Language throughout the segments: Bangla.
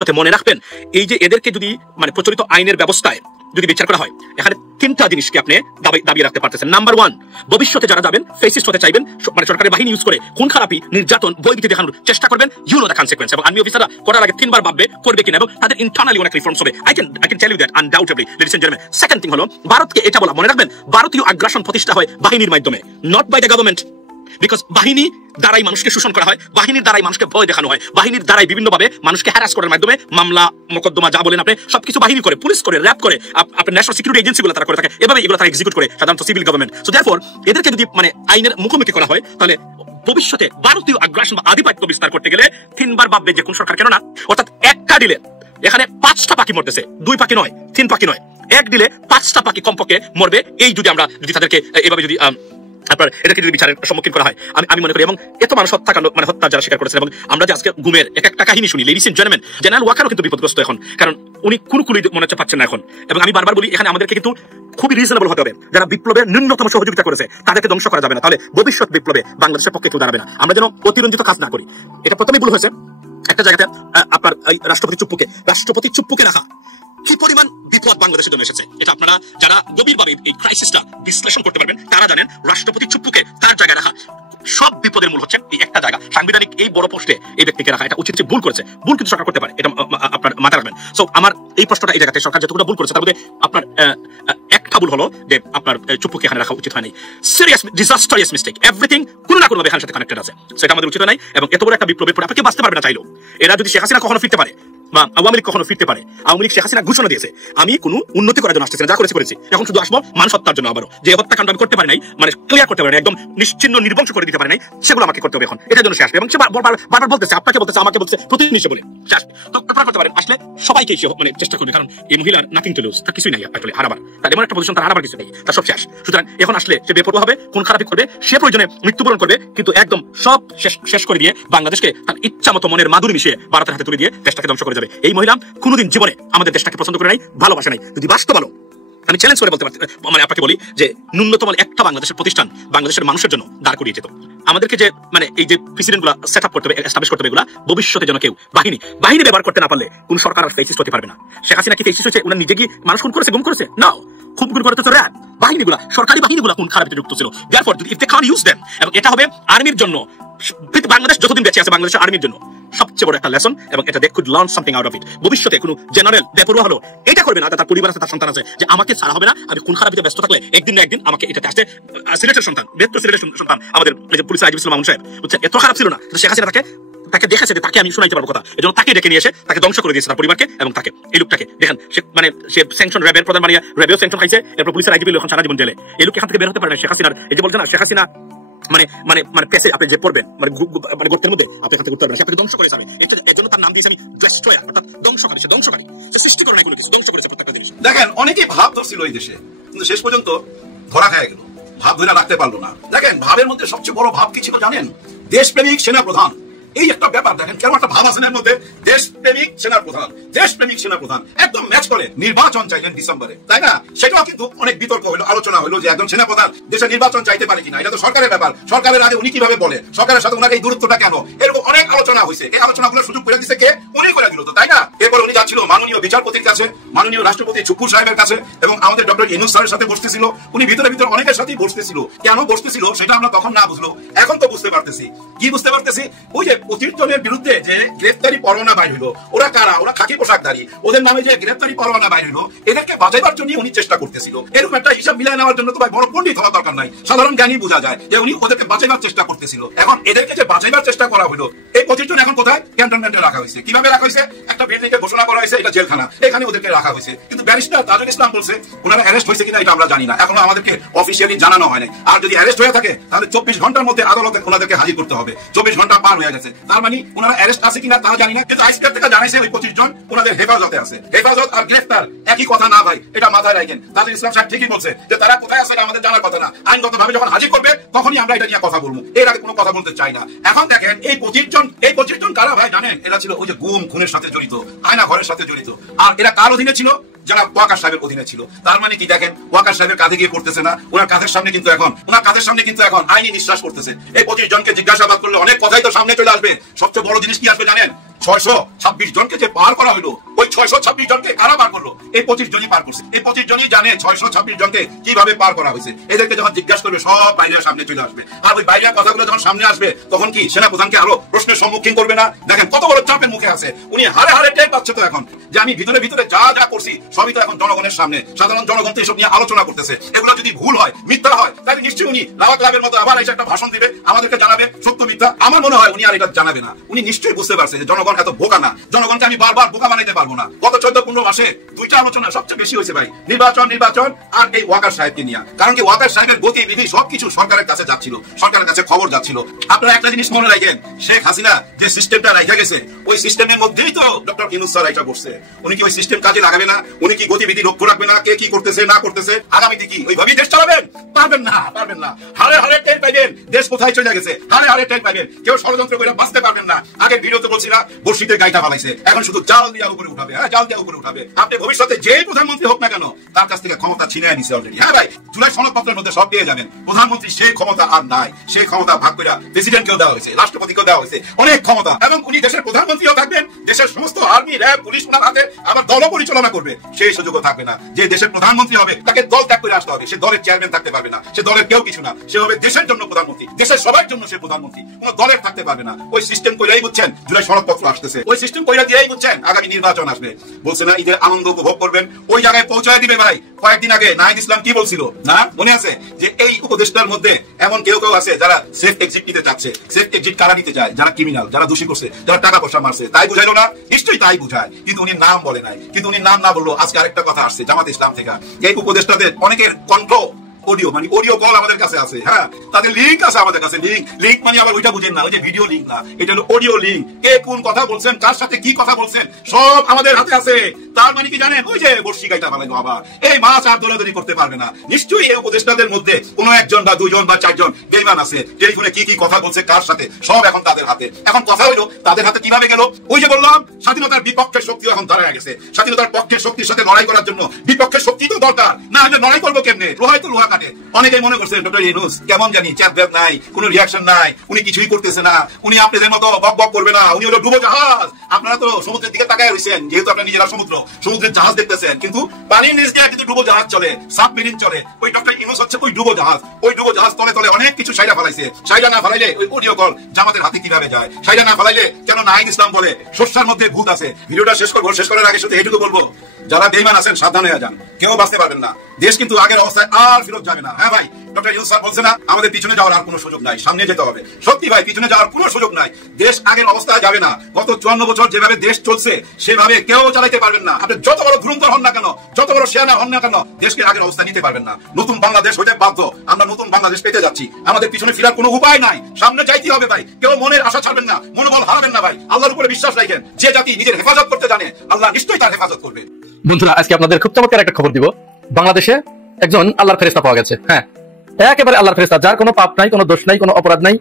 মনে রাখবেন, এই যে এদেরকে যদি মানে প্রচলিত আইনের ব্যবস্থায় যদি বিচার করা হয়, এখানে তিনটা জিনিসকে আপনি দাবিয়ে রাখতে পারতেছেন। নাম্বার ওয়ান, ভবিষ্যতে যারা যাবেন ফেসিস্ট হতে চাইবেন, মানে সরকারের বাহিনী ইউজ করে খুন খারাপি, নির্যাতন, বইবিতে দেখানোর চেষ্টা করবেন, ইউ নো দ্য কনসিকুয়েন্স। এবং আর্মি অফিসাররা করার আগে তিনবার ভাববে করবে কিনা, এবং তাদের ইন্টারনালি অনেক রিফর্মস হবে। I can tell you that undoubtably, ladies and gentleman. Second thing হলো, ভারতকে এটা বলা মনে রাখবেন, ভারতীয় আগ্রাসন প্রতিষ্ঠা হয় বাহিনীর মাধ্যমে, not by the government. Because বাহিনী দ্বারাই মানুষকে শোষণ করা হয়, বাহিনীর দ্বারাই মানুষকে ভয় দেখানো হয়, বাহিনীর দ্বারাই বিভিন্নভাবে মানুষকে হ্যারাস করার মাধ্যমে মামলা মোকদ্দমা যা বলেন আপনি সবকিছু বাহিনী করে, পুলিশ করে, র্যাব করে, আপনার ন্যাশনাল সিকিউরিটি এজেন্সিগুলো তারা করে থাকে, এভাবে এগুলো তারা এক্সিকিউট করে, সাধারণত সিভিল গভর্নমেন্ট। সো দেয়ারফর এদেরকে যদি মানে আইনের মুখোমুখি করা হয়, তাহলে ভবিষ্যতে ভারতীয় আগ্রাসন বা আধিপত্য বিস্তার করতে গেলে তিনবার ভাববে যে কোন সরকার কেন না। অর্থাৎ একটা ডিলে এখানে 5টা পাখি মরতেছে, 2 পাখি নয়, 3 পাখি নয়, এক ডিলে 5টা পাখি কমপক্ষে মরবে। এই যদি আমরা যদি তাদেরকে এভাবে যদি আপনার এটাকে যদি বিচারের সম্মুখীন করা হয়, আমি মনে করি, এবং এত মানুষ হত্যাকাণ্ড মানে হত্যা যারা স্বীকার করেছেন, এবং আমরা যে আজকে গুমের এক একটা কাহিনী শুনি, লেডিস এন্ড জেন্টলম্যান, জেনারেল ওয়াকারও কিন্তু বিপদগ্রস্ত এখন, কারণ উনি কুলকুলি মনে হচ্ছে পাচ্ছেন না এখন। এবং আমি বারবার বলি, এখানে আমাদেরকে কিন্তু খুবই রিজনেবল হতে হবে। যারা বিপ্লবের ন্যূনতম সহযোগিতা করেছে তাদেরকে ধ্বংস করা যাবে না, তাহলে ভবিষ্যৎ বিপ্লবে বাংলাদেশের পক্ষে কেউ দাঁড়াবে না। আমরা যেন অতিরঞ্জিত কাজ না করি। এটা প্রথমেই ভুল হয়েছে একটা জায়গাতে, আপনার রাষ্ট্রপতি চুপ্পুকে রাখা কি পরিমাণ বিপদ বাংলাদেশের জন্য এসেছে, এটা আপনারা যারা গভীরভাবে এই ক্রাইসিসটা বিশ্লেষণ করতে পারবেন তারা জানেন। রাষ্ট্রপতি চুপ্পুকে তার জায়গায় রাখা সব বিপদের মূল হচ্ছে এই একটা জায়গা, সাংবিধানিক এই বড় পোস্টে এই ব্যক্তিকে রাখা। এটা উচিত যে ভুল করেছে, ভুল কিন্তু সরকার করতে পারে, এটা আপনার মাথায় রাখবেন। সো আমার এই প্রশ্নটা এই জায়গাতে, সরকার যতগুলো ভুল করেছে তার মধ্যে আপনার একটা ভুল হলো যে আপনার চুপ্পুকে এখানে রাখা উচিত হয়নি। সিরিয়াস ডিজাস্টারিয়াস মিস্টেক, এভরিথিং কোনো না কোনো ভাবে এখানের সাথে কানেক্টেড আছে, সেটা আমাদের উচিত নাই। এবং এত বড় একটা বিপ্লবের পরে আপনাকে বাঁচতে পারবে না চাইলেও। এরা যদি শেখ হাসিনা কখনো ফিরতে পারে বা আওয়ামী লীগ কখনো ফিরতে পারে, আওয়ামী লীগ শেখ হাসিনা ঘোষণা দিয়েছে আমি কোনো উন্নতি করার জন্য আসতেছি না, যা করেছি, এখন শুধু আসবো মানুষ হত্যার জন্য। আবারও যে হত্যাকাণ্ড আমি করতে পারি নাই, মানে ক্লিয়ার করতে পারি নাই, একদম নিশ্চিহ্ন নির্বংশ করে দিতে পারি নাই, সেগুলো আমাকে করতে হবে এখন, এটার জন্য সে আসবে। এবং সে বারবার বলতেছে, আপনাকে বলতেছে, আমাকে বলছে, প্রতিদিন সে বলে সে আসবে। তো আপনারা করতে পারেন, আসলে সবাইকে মানে চেষ্টা করবে, কারণ এই মহিলার নাথিং টু লুজ, তার কিছুই নাই আসলে হারাবার, তার এমন একটা পজিশন, তার হারাবার কিছু নেই, তার সব শেষ। সুতরাং এখন আসলে সে বেপরোয়া হবে, কোন খারাপি করবে, সে প্রয়োজনে মৃত্যুবরণ করবে, কিন্তু একদম সব শেষ করে দিয়ে বাংলাদেশকে তার ইচ্ছা মতো মনের মাধুরী মিশিয়ে ভারতের হাতে তুলে দিয়ে দেশটাকে ধ্বংস করে যাবে। এই মহিলা কোনোদিন জীবনে আমাদের দেশটাকে পছন্দ করে নাই, ভালোবাসে নাই। যদি বাস্তব ভালো, আমি চ্যালেঞ্জ করে বলতে পারছি, মানে আপনাকে বলি যে ন্যূনতম একটা বাংলাদেশের প্রতিষ্ঠান বাংলাদেশের মানুষের জন্য দাঁড় করিয়ে যেত। আমাদেরকে যে মানে এই যে প্রেসিডেন্ট গুলা সেট আপ করতে হবে, এস্টাবলিশ করতে হবে, এগুলা ভবিষ্যতে যেন কেউ বাহিনী ব্যবহার করতে না পারলে কোন সরকার আর ফেসিস্ট হতে পারবে না। শেখ হাসিনা কি ফেসিস্ট হয়েছে? উনার নিজে কি মানুষ খুন করেছে, গুম করেছে? না, খুন করতে তো র্যাব বাহিনীগুলা, সরকারি বাহিনীগুলা কোন খারাপ যুক্ত ছিল। দেয়ারফর যদি if they can use them, এবং এটা হবে আর্মির জন্য, বাংলাদেশ যতদিন বেঁচে আছে বাংলাদেশের আর্মির জন্য সবচেয়ে বড় একটা লেসন, এবং এটা they could learn something out of it. ভবিষ্যতে কোনো জেনারেল বেপরোয়া হলো এটা করবে না, তার পরিবার আছে, তার সন্তান আছে, যে আমাকে ছাড়া হবে না, আমি কোন খারাপিতে ব্যস্ত থাকলে একদিন না একদিন আমাকে এটাতে আসতে। সিলেটের সন্তান, বেহতর সিলেটের সন্তান আমাদের পুলিশ আইজি মামুন সাহেব, বুঝছেন, এত খারাপ ছিল না, শেখ হাসিনা তাকে দেখেছে যে তাকে আমি শোনাইতে পারবো কথা, এজন্য তাকে ডেকে নিয়ে এসে তাকে ধ্বংস করে দিয়েছে, তার পরিবারকে এবং তাকে। এই লোকটাকে দেখেন, সে স্যাংশন র্যাবের প্রধান বানিয়ে র্যাবেও স্যাংশন খাইছে, এরপর পুলিশের আইজি এখন সারা জীবন জেলে। এই লোক এখান থেকে বের হতে পারে না। শেখ হাসিনার এই যে বলছে না, শেখ হাসিনা মানে পেছে আপনি যে পড়বেন, মানে গর্তের মধ্যে আপনি এখান থেকে উঠতে পারবেন না, আপনাকে ধ্বংস করে যাবে। এর জন্য তার নাম দিয়েছে আমি ডেস্ট্রয়ার, অর্থাৎ ধ্বংসকারী। সে ধ্বংসকারী, সে সৃষ্টি করে না কোনো কিছু, ধ্বংস করেছে প্রত্যেকটা জিনিস। দেখেন, অনেকেই ভাব ধরছিল এই দেশে, কিন্তু শেষ পর্যন্ত ধরা খায় গেল, ভাব ধরে রাখতে পারলো না। দেখেন, ভাবের মধ্যে সবচেয়ে বড় ভাব কি ছিল জানেন? দেশপ্রেমিক সেনা প্রধান। এই একটা ব্যাপার দেখেন, কেন একটা ভাব আছে এর মধ্যে, দেশপ্রেমিক সেনা প্রধান একদম ম্যাচ করে। নির্বাচন চাইলেন ডিসেম্বরে, তাই না? সেটাও কিন্তু অনেক বিতর্ক হলো, আলোচনা হলো যে একজন সেনাপ্রধান দেশে নির্বাচন চাইতে পারে কিনা, এটা তো সরকারের ব্যাপার, সরকারের আগে উনি কিভাবে বলে, সরকারের সাথে ওনার এই দূরত্বটা কেন, এরকম অনেক আলোচনা হয়েছে। এই আলোচনাগুলো সুযোগ করে দিচ্ছে কে? উনি করে দিল তো, তাই না? এরপর উনি যাচ্ছিল মাননীয় বিচারপতির কাছে, মাননীয় রাষ্ট্রপতি চুপ্পুর সাহেবের কাছে, এবং আমাদের ডক্টর ইউনূস স্যারের সাথে বসতেছিল। উনি ভিতরে অনেকের সাথেই বসতেছিল। কেন বসতেছিল সেটা আমরা তখন না বুঝলো, এখন তো বুঝতে পারতেছি। কি বুঝতে পারতেছি? ওই যে 25 জনের বিরুদ্ধে যে গ্রেফতারি পরোয়ানা বাইর হইলো, ওরা কারা? ওরা খাকি পোশাকধারী, ওদের নামে যে গ্রেফতারি পরোয়ানা বাইর হইলো, এদেরকে বাঁচাইবার জন্য উনি চেষ্টা করতেছিল। এরকম একটা হিসাব মিলিয়ে নেওয়ার জন্য তো ভাই বড় পণ্ডিত হওয়ার দরকার নাই, সাধারণ জ্ঞানী বোঝা যায় যে উনি ওদেরকে বাঁচাইবার চেষ্টা করতেছিল। এখন এদেরকে যে বাঁচাইবার চেষ্টা করা হলো, এই 25 জন এখন কোথায়? ক্যান্টনমেন্টে রাখা হয়েছে। কিভাবে রাখা হয়েছে? একটা বিল্ডিং এ ঘোষণা করা হয়েছে এটা জেলখানা, এখানে ওদেরকে রাখা হয়েছে। কিন্তু ব্যারিস্টার তাজুল ইসলাম বলছে ওনারা অ্যারেস্ট হয়েছে কিনা এটা আমরা জানি না, এখনো আমাদেরকে অফিসিয়ালি জানানো হয় নাই। আর যদি অ্যারেস্ট হয়ে থাকে তাহলে 24 ঘন্টার মধ্যে আদালতে ওনাদেরকে হাজির করতে হবে। 24 ঘন্টা পার হয়ে গেছে, তার মানে ওনারা অ্যারেস্ট আছে কিনা তা জানি না। কিন্তু আজকের থেকে জানাইছে ওই 25 জন ওনাদের হেফাজতে আছে। হেফাজত আর গ্রেফতার একই কথা না ভাই, এটা মাথায় রাখেন। তাজুল ইসলাম সাহেব ঠিকই বলছে যে তারা কোথায় আছে আমাদের জানার কথা না, আইনগতভাবে যখন হাজির করবে তখনই আমরা এটা নিয়ে কথা বলবো, এর আগে কোনো কথা বলতে চাই না। এখন দেখেন এই 25 জন কারা ভাই জানেন? এরা ছিল ওই যে গুম খুনের সাথে জড়িত, আয়না ঘরের সাথে জড়িত। আর এরা কার অধীনে ছিল? যারা ওয়াকার সাহেবের অধীনে ছিল। তার মানে কি দেখেন, ওয়াকার সাহেবের কাঁধে গিয়ে পড়তেছে না, ওনার কাঁধের সামনে কিন্তু এখন আইনি নিঃশ্বাস করতেছে। এই 25 জনকে জিজ্ঞাসাবাদ করলে অনেক কথাই তো সামনে চলে আসবে। সবচেয়ে বড় জিনিস কি আসবে জানেন? 626 জনকে যে পার করা হলো, ওই 626 জনকে কারা পার করলো? এই 25 জনই পার করছে। এই 25 জনই জানে 626 জনকে কিভাবে পার করা হয়েছে। এদেরকে যখন জিজ্ঞাসা করবে সব বাইরের সামনে চলে আসবে। আর ওই বাইরের কথাগুলো যখন সামনে আসবে তখন কি সেনা প্রধানকে আরো প্রশ্নের সম্মুখীন করবে না? দেখেন কত বড় চাপের মুখে আছে উনি। হারে হারে টের পাচ্ছে তো এখন যে আমি ভিতরে ভিতরে যা যা করছি সবই তো এখন জনগণের সামনে, সাধারণ জনগণ তো এসব নিয়ে আলোচনা করতেছে। এগুলো যদি ভুল হয়, মিথ্যা হয়, তাহলে নিশ্চয়ই উনি লাভা ক্লাবের মতো আবার এসে একটা ভাষণ দিবে, আমাদেরকে জানাবে সত্য মিথ্যা। আমার মনে হয় উনি আর এটা জানাবে না। উনি নিশ্চয়ই বুঝতে পারছে যে জনগণ এত বোকা না, জনগণকে আমি বারবার বোকা বানাইতে পারবো না। গত 14-15 মাসে দুইটা আলোচনা সবচেয়ে বেশি হয়েছে ভাই, নির্বাচন আর এই ওয়াকার সাহেবকে নিয়ে। কারণ কি ওয়াকার সাহেবের গতিবিধি সবকিছু সরকারের কাছে যাচ্ছিল, সরকারের কাছে খবর যাচ্ছিল। আপনারা একটা জিনিস মনে রাখেন, শেখ হাসিনা যে সিস্টেমটা রাখা গেছে ওই সিস্টেমের মধ্যেই তো ডক্টর ইউনূস স্যার এটা করছে। উনি কি ওই সিস্টেম কাজে লাগাবে না? উনি কি গতিবিধি লক্ষ্য রাখবে না কে কি করতেছে না করতেছে? আগামীতে কি ওইভাবেই দেশ চালাবেন? পারবেন না, পারবেন না। হারে হারে টের পাইবেন দেশ কোথায় চলে গেছে, হারে হারে টের পাইবেন। কেউ ষড়যন্ত্র করে বাঁচতে পারবেন না। আগে ভিডিওতে বলছিলাম বর্ষিতে গাইটা ফালাইছে, এখন শুধু জাল দিয়া উপরে উঠাবে। হ্যাঁ, জাল দিয়া উপরে উঠাবে। আপনি ভবিষ্যতে যেই প্রধানমন্ত্রী হোক না কেন তার কাছ থেকে ক্ষমতা ছিনিয়ে নিছে অলরেডি। হ্যাঁ ভাই, জুলাই সনদপত্রের মধ্যে সব পেয়ে যাবেন। প্রধানমন্ত্রী সেই ক্ষমতা আর নাই, সেই ক্ষমতা ভাগ করে প্রেসিডেন্টকেও দেওয়া হয়েছে, রাষ্ট্রপতিকেও দেওয়া হয়েছে, অনেক ক্ষমতা। এবং উনি দেশের প্রধানমন্ত্রীও থাকবেন, দেশের সমস্ত আর্মি র্যাব পুলিশ ওনার হাতে, আবার দল পরিচালনা করবে। সেই সুযোগও থাকবে না। যে দেশের প্রধানমন্ত্রী হবে তাকে দল ত্যাগ করে আসতে হবে। সে দলের চেয়ারম্যান থাকতে পারবে না, সে দলের কেউ কিছু না। সে হবে দেশের জন্য প্রধানমন্ত্রী, দেশের সবার জন্য সে প্রধানমন্ত্রী, কোন দলের থাকতে পারবে না। ওই সিস্টেম কইরাই বুঝছেন জুলাই সনদপত্র আসতেছে, ওই সিস্টেম কইরা দিয়েই বুঝছেন আগামী নির্বাচন আসবে। বলছে না ঈদের আনন্দ উপভোগ করবেন, ওই জায়গায় পৌঁছায় দিবে ভাই। কয়েকদিন আগে নাহিদ ইসলাম কি বলছিল না মনে আছে? যে এই উপদেষ্টার মধ্যে এমন কেউ কেউ আছে যারা সেফ এক্সিট নিতে চাচ্ছে। সেফ এক্সিট কারা নিতে চায়? যারা ক্রিমিনাল, যারা দোষী করছে, যারা টাকা পয়সা মারছে। তাই বুঝাইলো না? নিশ্চয়ই তাই বুঝায়, কিন্তু উনি নাম বলে নাই। কিন্তু উনি নাম না বললো। আজকে আরেকটা কথা আসছে জামাত ইসলাম থেকে, এই উপদেষ্টাদের অনেকের কণ্ঠ অডিও, মানে অডিও কল আমাদের কাছে আছে। হ্যাঁ, তাদের লিংক আছে আমাদের কাছে। লিংক মানে আবার ওইটা বুঝেন না, ওই যে ভিডিও লিংক না, এটা হলো অডিও লিংক। কে কোন কথা বলছেন, কার সাথে কি কথা বলছেন, সব আমাদের হাতে আছে। তার মানে কি জানেন? ওই যে বর্ষি গাইটা বানাইলো আবার, এই মাছ আর দৌড়াদৌড়ি করতে পারবে না। নিশ্চয়ই এই উপদেষ্টাদের মধ্যে কোনো একজন বা দুইজন বা চারজন বেঈমান আছে। টেলিফোনে কি কি কথা বলছে, কার সাথে, সব এখন তাদের হাতে। এখন কথা হইলো তাদের হাতে কিভাবে গেল? ওই যে বললাম স্বাধীনতার বিপক্ষের শক্তিও এখন দাঁড়ায় গেছে। স্বাধীনতার পক্ষের শক্তির সাথে লড়াই করার জন্য বিপক্ষের শক্তি তো দরকার, না হলে লড়াই করবো কেমনে? লোহায় তো লোহা কাটে। অনেকেই মনে করছেন ডক্টর ইউনূস কেমন জানি চ্যাট নাই, কোনো রিয়াকশন নাই, উনি কিছুই করতেছে না, উনি আপনাদের মতো বক বক করবে না, উনি হলো ডুবো জাহাজ। আপনারা তো সমুদ্রের দিকে তাকায় রয়েছেন, যেহেতু আপনারা নিজেরা সমুদ্রের জাহাজ দেখতেছেন, কিন্তু পানির নিচ দিয়ে কিন্তু ডুবো জাহাজ চলে, সাবমেরিন চলে। ওই ডক্টর ইউনূস হচ্ছে ওই ডুবো জাহাজ। ওই ডুবো জাহাজ তলে তলে অনেক কিছু সাইডা ফেলাইছে। সাইডা না ফেলাইলে ওই অডিও কল জামাতের হাতে কিভাবে যায়? সাইডা না ফেলাইলে কেন নাহিদ ইসলাম বলে শস্যার মধ্যে ভূত আছে? ভিডিওটা শেষ করবো, শেষ করার আগে শুধু এটুকু বলবো, যারা বেঈমান আছেন সাবধান হয়ে যান, কেউ বাঁচতে পারবেন না। দেশ কিন্তু আগের অবস্থায় আর ফেরত যাবে না। হ্যাঁ ভাই, ডক্টর ইউনূস স্যার বলছে না আমাদের পিছনে যাওয়ার আর কোনো সুযোগ নাই, সামনে যেতে হবে। সত্যি ভাই, পিছনে যাওয়ার কোনো সুযোগ নাই। দেশ আগের অবস্থায় যাবে না। গত 54 বছর যেভাবে দেশ চলছে সেভাবে কেউ চালাইতে পারবেন না। আপনি যত বড় ধুরন্ধর হন না কেন, যত বড় শেয়ানা হন না কেন, দেশকে আগের অবস্থা নিতে পারবেন না। নতুন বাংলাদেশ হইতে বাধ্য। আমরা নতুন বাংলাদেশ পেতে যাচ্ছি। আমাদের পিছনে ফিরার কোনো উপায় নাই, সামনে যাইতে হবে ভাই। কেউ মনের আশা ছাড়বেন না, মনোবল হারাবেন না ভাই। আল্লাহর উপরে বিশ্বাস রাখেন। যে জাতি নিজের হেফাজত করতে জানে আল্লাহ নিশ্চয়ই তার হেফাজত করবে। বন্ধুরা, আজকে আপনাদের খুব চমৎকার একটা খবর দিব। বাংলাদেশে একজন আল্লাহর ফেরেশতা পাওয়া গেছে। হ্যাঁ, একেবারে আল্লাহর ফেরেশতা, যার কোনো পাপ নাই, কোনো দোষ নাই, কোনো অপরাধ নাই,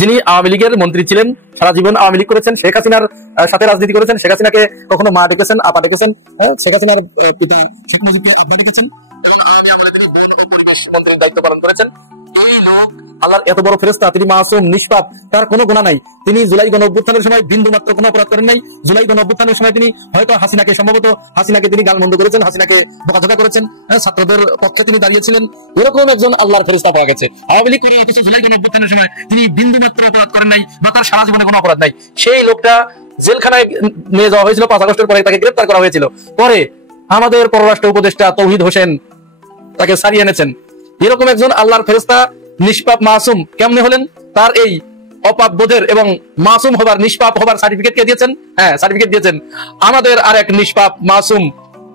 যিনি আওয়ামী লীগের মন্ত্রী ছিলেন, সারা জীবন আওয়ামী লীগ করেছেন, শেখ হাসিনার সাথে রাজনীতি করেছেন, শেখ হাসিনাকে কখনো মা ডেকেছেন, আপা ডেকেছেন, শেখ হাসিনার পিতা শেখ মুজিবকে আব্বা ডেকেছেন, মন্ত্রীর দায়িত্ব পালন করেছেন। এই লোক আল্লাহর এত বড় ফেরেশতা, তিনি মাসুম, নিষ্পাপ, তার কোনো গুনাহ নাই। তিনি জুলাই গণঅভ্যুত্থানের সময় বিন্দু মাত্র কোনো অপরাধ করেন নাই। জুলাই গণঅভ্যুত্থানের সময় তিনি হয়তো হাসিনাকে তিনি গালমন্দ করেছেন, হাসিনাকে বকাঝকা করেছেন, ছাত্রদের পক্ষে তিনি দাঁড়িয়েছিলেন। এরকম একজন আল্লাহর ফেরেশতা পাওয়া গেছে। আওয়ামী লীগ করে অথচ জুলাই গণঅভ্যুত্থানের সময় তিনি বিন্দু মাত্র অপরাধ করেন নাই, বা তার সারা জীবনে কোনো অপরাধ নাই। সেই লোকটা জেলখানায় নিয়ে যাওয়া হয়েছিল 5 আগস্টের পরে, তাকে গ্রেফতার করা হয়েছিল। পরে আমাদের পররাষ্ট্র উপদেষ্টা তৌহিদ হোসেন তাকে ছাড়িয়ে এনেছেন। এরকম একজন আল্লাহর ফেরেশতা নিষ্পাপ মাসুম কেমনে হলেন? তার এই অপাপ বোধের এবং মাসুম হবার, নিষ্পাপ হবার সার্টিফিকেট কে দিয়েছেন? হ্যাঁ, সার্টিফিকেট দিয়েছেন আমাদের আর এক নিষ্পাপ মাসুম,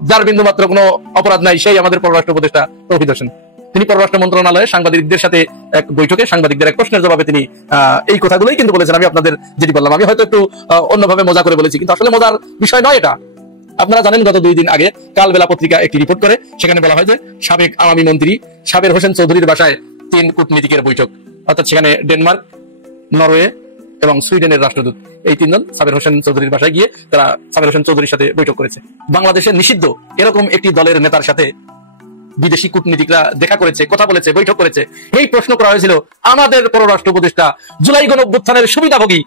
যার বিন্দু মাত্র কোনো অপরাধ নাই, সেই আমাদের পররাষ্ট্র উপদেষ্টা তৌহিদ হোসেন। তিনি পররাষ্ট্র মন্ত্রণালয়ে সাংবাদিকদের সাথে এক বৈঠকে সাংবাদিকদের এক প্রশ্নের জবাবে তিনি এই কথাগুলোই কিন্তু বলেছেন। আমি আপনাদের যেটি বললাম, আমি হয়তো একটু অন্যভাবে মজা করে বলেছি, কিন্তু আসলে মজার বিষয় নয় এটা। আপনারা জানেন গত 2 দিন আগে কালবেলা পত্রিকা একটি রিপোর্ট করে, সেখানে বলা হয় যে সাবেক আওয়ামী মন্ত্রী সাবের হোসেন চৌধুরীর বাসায় 3 কূটনীতিকের বৈঠক, অর্থাৎ সেখানে ডেনমার্ক, নরওয়ে এবং সুইডেনের রাষ্ট্রদূত, এই 3 জন সাবের হোসেন চৌধুরীর বাসায় গিয়ে তারা সাবের হোসেন চৌধুরীর সাথে বৈঠক করেছে। বাংলাদেশে নিষিদ্ধ এরকম একটি দলের নেতার সাথে বিদেশি কূটনীতিকরা দেখা করেছে, কথা বলেছে, বৈঠক করেছে। এই প্রশ্ন করা হয়েছিল আমাদের পররাষ্ট্র উপদেষ্টা জুলাই গণঅভ্যুত্থানের সুবিধাভোগী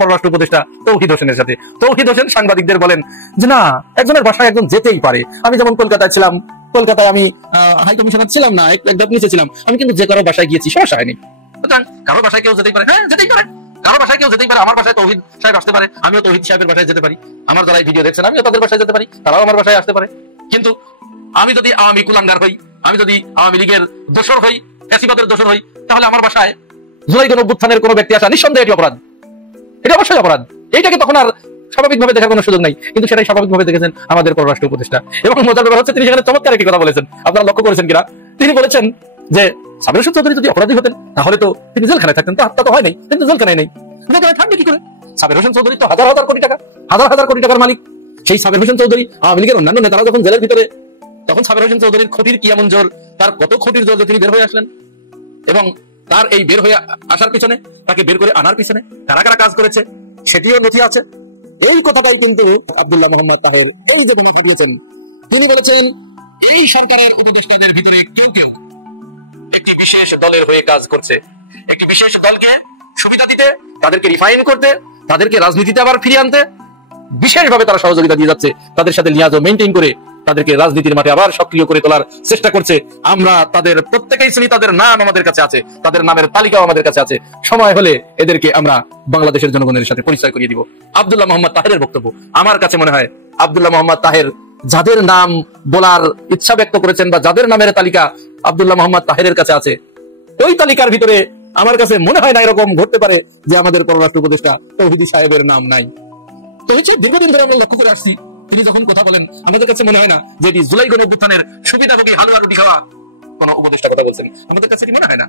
পররাষ্ট্র উপদেষ্টা তৌহিদ হোসেনের সাথে। তৌহিদ হোসেন সাংবাদিকদের বলেন যে না, একজনের বাসায় একজন যেতেই পারে। আমি যেমন কলকাতায় ছিলাম, কলকাতায় আমি হাই কমিশনার ছিলাম না, এক ধাপ নিচে ছিলাম, আমি কিন্তু যে কারো বাসায় গিয়েছি, সমস্যা হয়নি। কারো বাসায় কেউ যেতেই পারে, হ্যাঁ যেতেই পারে, কারো বাসায় কেউ যেতেই পারে। আমার বাসায় তৌহিদ সাহেব আসতে পারে, আমিও তৌহিদ সাহেবের বাসায় যেতে পারি। আমার যারা ভিডিও দেখছেন আমিও তাদের বাসায় যেতে পারি, তারাও আমার বাসায় আসতে পারে। কিন্তু আমি যদি আওয়ামী কুলাঙ্গার হই, আমি যদি আওয়ামী লীগের দোসর হই, ফ্যাসিবাদের দোসর হই, তাহলে আমার বাসায় জুলাই গণঅভ্যুত্থানের কোনো ব্যক্তি আসা নিঃসন্দেহে এটি অপরাধ, এটা অবশ্যই অপরাধ। এইটাকে তখন আর স্বাভাবিকভাবে দেখার কোনো সুযোগ নাই, কিন্তু সেটাই স্বাভাবিকভাবে দেখেছেন আমাদের পররাষ্ট্র উপদেষ্টা। এবং মজার ব্যাপার হচ্ছে তিনি সেখানে চমৎকার একটি কথা বলেছেন, আপনারা লক্ষ্য করেছেন কিনা। তিনি বলেছেন যে সাবির হোসেন চৌধুরী যদি অপরাধী হতেন তাহলে তো তিনি জেলখানায় থাকতেন, তো হত্যা তো হয় নাই, কিন্তু জেলখানায় নেই, জেলখানায় থাকবে কি করে? সাবির হোসেন চৌধুরী তো হাজার হাজার কোটি টাকা, হাজার হাজার কোটি টাকার মালিক। সেই সাবির হোসেন চৌধুরী আওয়ামী লীগের অন্যান্য নেতারা যখন জেলের ভিতরে, তখন সাবির হোসেন চৌধুরীর ক্ষতির কি এমন জোর, তার কত ক্ষতির জোর তিনি বের হয়ে আসলেন। এবং তার এই বের হয়ে আসার পিছনে, তাকে বের করে আনার পিছনে কারা কারা কাজ করেছে সেটিও নথি আছে। এই কথাটাই কিন্তু আব্দুল্লাহ মোহাম্মদ তাহের এই যে তিনি বলেছেন, তিনি বলেছেন এই সরকারের উপদেষ্টাদের ভিতরে কেউ কেউ একটি বিশেষ দলের হয়ে কাজ করছে, একটি বিশেষ দলকে সুবিধা দিতে, তাদেরকে রিফাইন করতে, তাদেরকে রাজনীতিতে আবার ফিরিয়ে আনতে বিশেষভাবে তারা সহযোগিতা দিয়ে যাচ্ছে, তাদের সাথে লিয়াজও মেইনটেইন করে তাদেরকে রাজনীতির মাঠে আবার সক্রিয় করে তোলার চেষ্টা করছে। আমরা তাদের প্রত্যেকেই চিনি, তাদের নাম আমাদের কাছে আছে, তাদের নামের তালিকাও আমাদের কাছে আছে। সময় হলে এদেরকে আমরা বাংলাদেশের জনগণের সাথে পরিচয় করিয়ে দিব। আব্দুল্লাহ মোহাম্মদ তাহেরের বক্তব্য, আমার কাছে মনে হয় আব্দুল্লাহ মোহাম্মদ তাহের যাদের নাম বলার ইচ্ছা ব্যক্ত করেছেন বা যাদের নামের তালিকা আব্দুল্লাহ মোহাম্মদ তাহেরের কাছে আছে, ওই তালিকার ভিতরে আমার কাছে মনে হয় না এরকম ঘটতে পারে যে আমাদের পররাষ্ট্র উপদেষ্টা তৌহিদি সাহেবের নাম নাই। তো হচ্ছে দীর্ঘদিন ধরে আমরা লক্ষ্য করে আসছি, তিনি যখন কথা বলেন আমাদের কাছে মনে হয় না যে এটি জুলাই গণঅভ্যুত্থানের সুবিধাভোগী হালুয়া রুটি খাওয়া কোন উপদেষ্টা কথা বলছেন, আমাদের কাছে কি মনে হয় না।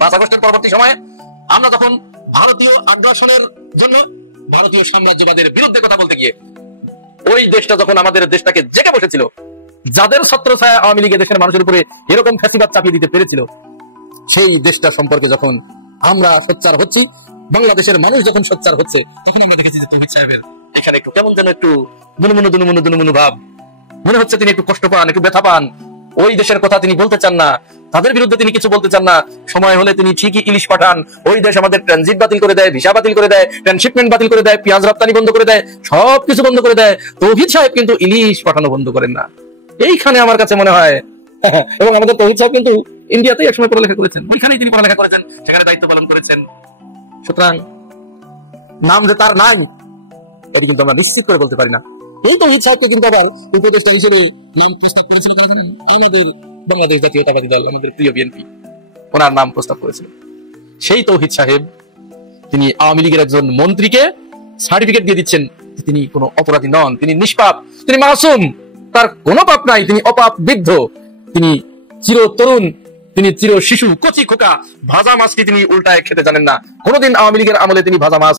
5 আগস্টের পরবর্তী সময়ে আমরা যখন ভারতীয় আগ্রাসনের জন্য, ভারতীয় সাম্রাজ্যবাদের বিরুদ্ধে কথা বলতে গিয়ে ওই দেশটা যখন আমাদের দেশটাকে জেগে বসেছিল, যাদের ছত্রছায়া আওয়ামী লীগের দেশের মানুষের উপরে এরকম ফ্যাসিবাদ চাপিয়ে দিতে পেরেছিল, সেই দেশটা সম্পর্কে যখন আমরা সোচ্চার হচ্ছি, বাংলাদেশের মানুষ যখন সোচ্চার হচ্ছে, তখন আমরা দেখেছি যে তৌহিদ সাহেবের এখানে একটু কেমন যেন একটু দুনুমুনু দুনুমুনু দুনুমুনু ভাব, মনে হচ্ছে তিনি একটু কষ্ট পান, একটু ব্যথা পান। ওই দেশের কথা তিনি বলতে চান না, তাদের বিরুদ্ধে তিনি কিছু বলতে চান না। সময় হলে তিনি ঠিকই ইলিশ পাঠান, ওই দেশ আমাদের ট্রানজিট বাতিল করে দেয়, ভিসা বাতিল করে দেয়, ট্রান্সশিপমেন্ট বাতিল করে দেয়, পেঁয়াজ রপ্তানি বন্ধ করে দেয়, সবকিছু বন্ধ করে দেয়। তৌহিদ সাহেব কিন্তু ইলিশ পাঠানো বন্ধ করেন না। এইখানে আমার কাছে মনে হয় এবং আমাদের তৌহিদ সাহেব কিন্তু ইন্ডিয়াতেই একসময় পড়ালেখা করেছেন, ওইখানেই তিনি পড়ালেখা করেছেন, সেখানে দায়িত্ব পালন করেছেন। সুতরাং নাম যে তার নাই এটি কিন্তু আমরা নিশ্চিত করে বলতে পারি না। এই তৌহিদ সাহেবকে কিন্তু আবার উপদেষ্টা হিসেবে নাম প্রস্তাব করেছিল আমাদের বাংলাদেশ জাতীয়তাবাদী দল, আমাদের প্রিয় বিএনপি, ওনার নাম প্রস্তাব করেছিল। সেই তৌহিদ সাহেব তিনি আওয়ামী লীগের একজন মন্ত্রীকে সার্টিফিকেট দিয়ে দিচ্ছেন তিনি কোনো অপরাধী নন, তিনি নিষ্পাপ, তিনি মাসুম, তার কোনো পাপ নাই, তিনি অপাপ বৃদ্ধ, তিনি চির তরুণ, তিনি চির শিশু, কচি খোকা, ভাজা মাছকে তিনি উল্টায় খেতে জানেন না। কোনোদিন আওয়ামী লীগের আমলে তিনি ভাজা মাছ